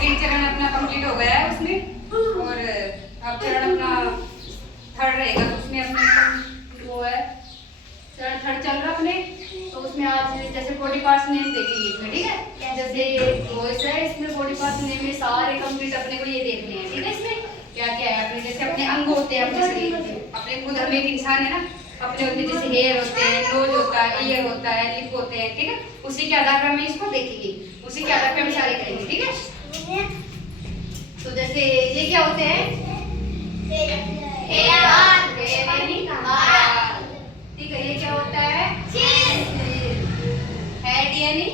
Second चरण अपना complete हो गया है उसमें, और अब चरण अपना थर्ड रहेगा, तो उसमें अपने वो है चरण थर्ड चल रहा अपने। तो उसमें आज जैसे बॉडी पार्ट्स नेम देखेंगे इसमें, ठीक है। जैसे वॉइस है, इसमें बॉडी पार्ट्स नेम में सारे कंप्लीट अपने को ये देखने हैं, ठीक है। इसमें क्या क्या है अपने, जैसे अपने अंग होते हैं अपने शरीर के, अपने खुद हम एक इंसान है ना, अपने होते जैसे हेयर होते हैं, नोज होता है, ईयर होता है, लिप होते हैं, ठीक है। उसी के आधार पर हम इसको देखेंगे, उसी के आधार पर हम सारे करेंगे, ठीक है। तो जैसे ये क्या होते हैं, ठीक है। ये क्या होता है, हेड यानी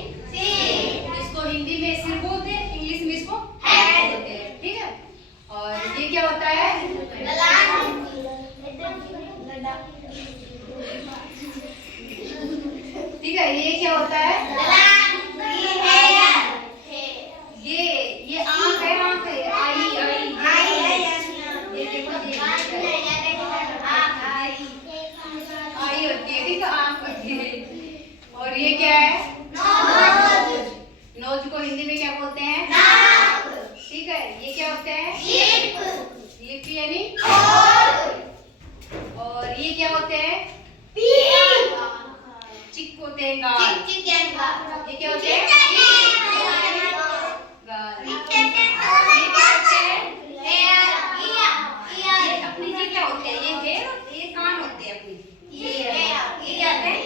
इसको हिंदी में सिर बोलते हैं, इंग्लिश में इसको हेड बोलते हैं, ठीक है। और ये क्या होता है, ठीक है। ये क्या होता है, ये आंख है, आंख है, आई ये देखो, आई होती है, ठीक है, आंख होती है। और ये क्या है, नोज को हिंदी में क्या बोलते हैं, ठीक है। ये क्या होते हैं, लिप यानी, और ये क्या होते हैं, चिक होते हैं, गाल। ये क्या होते हैं, गाल। ये क्या होते हैं, ये अपनी ये क्या होते हैं, ये हेयर होते हैं, ये कान होते हैं अपनी, ये क्या होते हैं,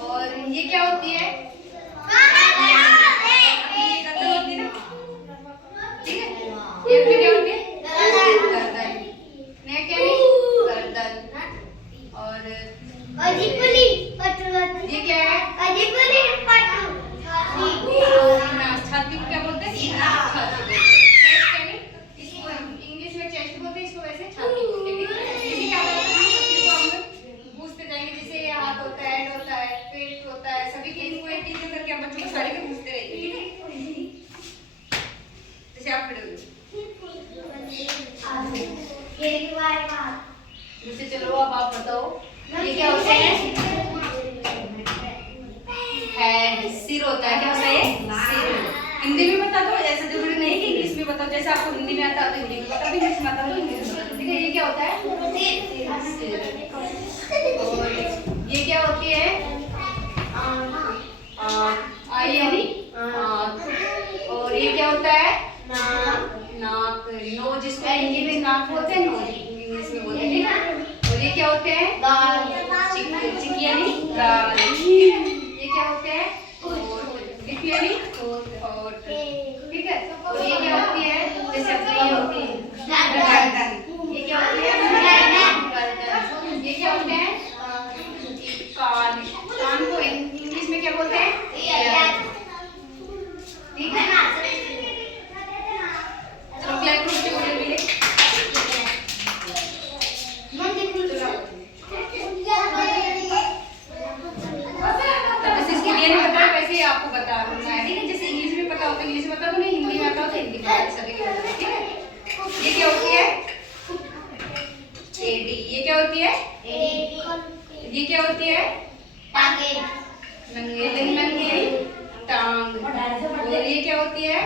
और ये क्या होती है, ये गर्दन होती है ना, ठीक है। ये अपनी क्या होती है, गर्दन। नेक यानी गर्दन। और ये क्या है, छाती को क्या बोलते हैं, छाती बोलते हैं। चेस्ट यानी इसको इंग्लिश में चेस्ट बोलते हैं, इसको वैसे छाती बोलते हैं, ठीक है। इसी के आधार पर हम सभी को हम पूछते जाएंगे, जैसे हाथ होता है, हेड होता है, पेट होता है, सभी के इनको एक एक करके हम बच्चों को सारे को पूछते रहेंगे, ठीक है। जैसे आप खड़े हो जैसे, चलो अब आप बताओ ये क्या होते हैं, हेड, सिर होता है, क्या होता है, सिर। हिंदी में बता दो, ऐसा जरूरी नहीं कि इंग्लिश में बताओ, जैसे आपको हिंदी में आता है तो हिंदी में बता दो, इंग्लिश में आता है तो इंग्लिश में बता दो, ठीक है। ये क्या होता है, सिर। और ये क्या होती है, आई यानी आँख। और ये क्या होता है, नाक, नोज, जिसको हिंदी में नाक बोलते हैं, नोज इंग्लिश में बोलते हैं, ठीक है। और ये क्या होते हैं, चिक यानी गाल। ये क्या होते हैं, लिप यानी होठ, ठीक है। और ये क्या होती है, जैसे अपनी ये होती है गर्दन। ये क्या होती है, गर्दन। ये क्या होते हैं, कान। कान को इंग्लिश में क्या बोलते हैं, ईयर, ठीक है। चलो ब्लैक बोर्ड पे बोले मिले, वैसे आपको बताना है, ठीक है। जैसे इंग्लिश में पता हो तो इंग्लिश में बता दो, नहीं हिंदी में आता हो तो हिंदी में सभी को बताना, ठीक है। ये क्या होती है, एडी। ये क्या होती है, ये क्या होती है, नंगे, नंगे टांग। और ये क्या होती है,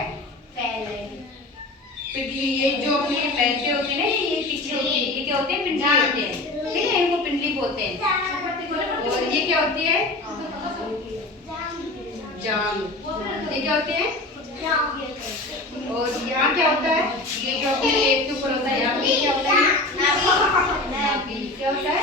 पिंडली। ये जो अपने पैसे होते हैं ना, ये पीछे होती है, ये क्या होते हैं, पिंडली होते हैं, ठीक है, इनको पिंडली बोलते हैं। और ये क्या होती है, जांग। ये क्या होते हैं, और यहाँ क्या होता है, ये जो अपने पेट के ऊपर होता है, यहाँ पे क्या होता है, नाभि। क्या होता है,